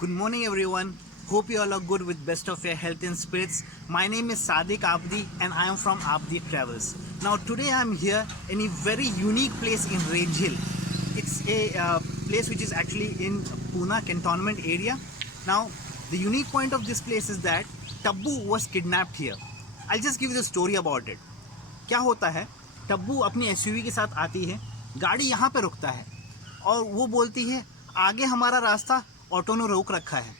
Good morning, everyone. Hope you all are good with best of your health and spirits. My name is Sadiq Abdi, and I am from Abdi Travels. Now, today I am here in a very unique place in Range Hill. It's a place which is actually in Pune cantonment area. Now, the unique point of this place is that Tabbu was kidnapped here. I'll just give you the story about it. क्या होता है, टब्बू अपनी SUV के साथ आती है, गाड़ी यहाँ पे रुकता है और वो बोलती है आगे हमारा रास्ता ऑटो ने रोक रखा है।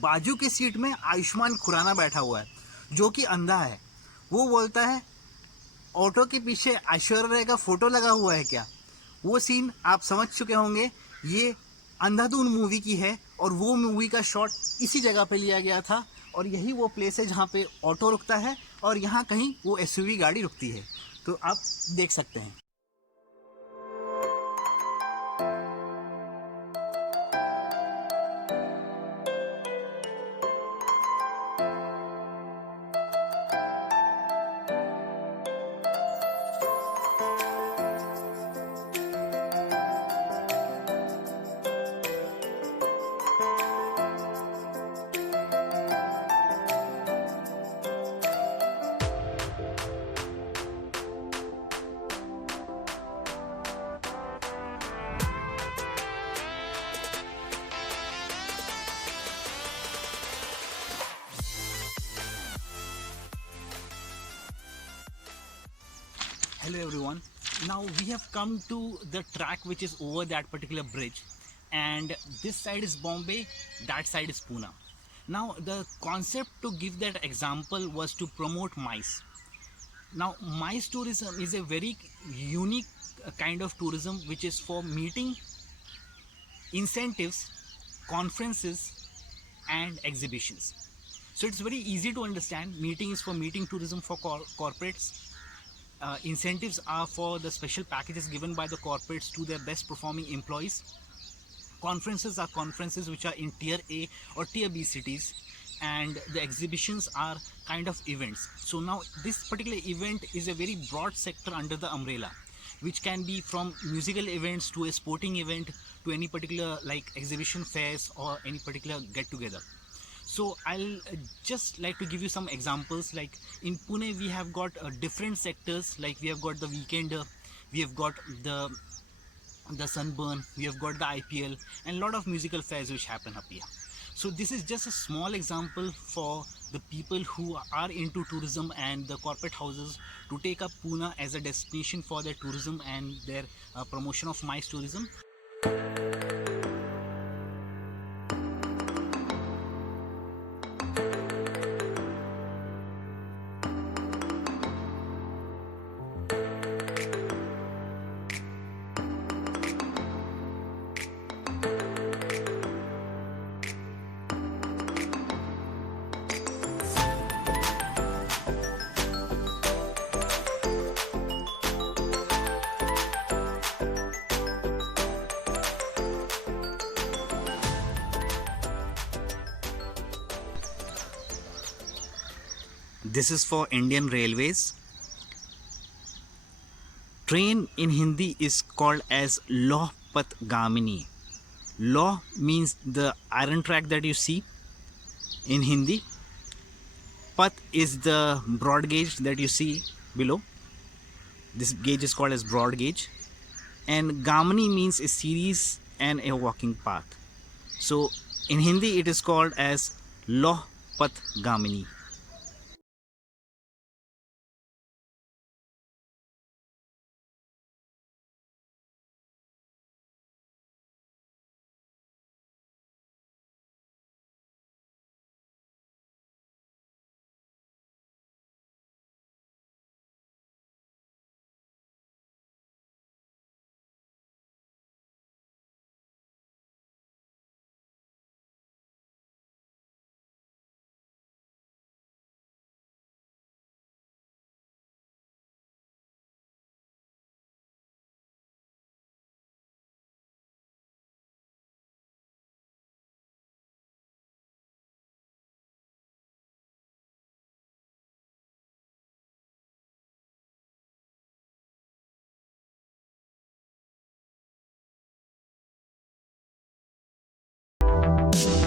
बाजू के सीट में आयुष्मान खुराना बैठा हुआ है जो कि अंधा है। वो बोलता है ऑटो के पीछे ऐश्वर्या राय का फोटो लगा हुआ है क्या। वो सीन आप समझ चुके होंगे, ये अंधाधुन मूवी की है और वो मूवी का शॉट इसी जगह पे लिया गया था और यही वो प्लेस है जहाँ पे ऑटो रुकता है और यहाँ कहीं वो एसयूवी गाड़ी रुकती है। तो आप देख सकते हैं। Hello everyone. Now we have come to the track which is over that particular bridge, and this side is Bombay, that side is Pune. Now the concept to give that example was to promote MICE. Now MICE tourism is a very unique kind of tourism which is for meeting, incentives, conferences and exhibitions. So it's very easy to understand. Meeting is for meeting tourism for corporates. Incentives are for the special packages given by the corporates to their best performing employees. Conferences are conferences which are in tier A or tier B cities, and the exhibitions are kind of events. So now this particular event is a very broad sector under the umbrella, which can be from musical events to a sporting event to any particular like exhibition fairs or any particular get together. So I'll just like to give you some examples. Like in Pune we have got different sectors, like we have got the Weekender, we have got the Sunburn, we have got the IPL and a lot of musical fairs which happen up here. So this is just a small example for the people who are into tourism and the corporate houses to take up Pune as a destination for their tourism and their promotion of MICE tourism. This is for Indian Railways. Train in Hindi is called as Lauh Path Gamini. Lauh means the iron track that you see in Hindi. Path is the broad gauge that you see below. This gauge is called as broad gauge. And Gamini means a series and a walking path. So in Hindi it is called as Lauh Path Gamini.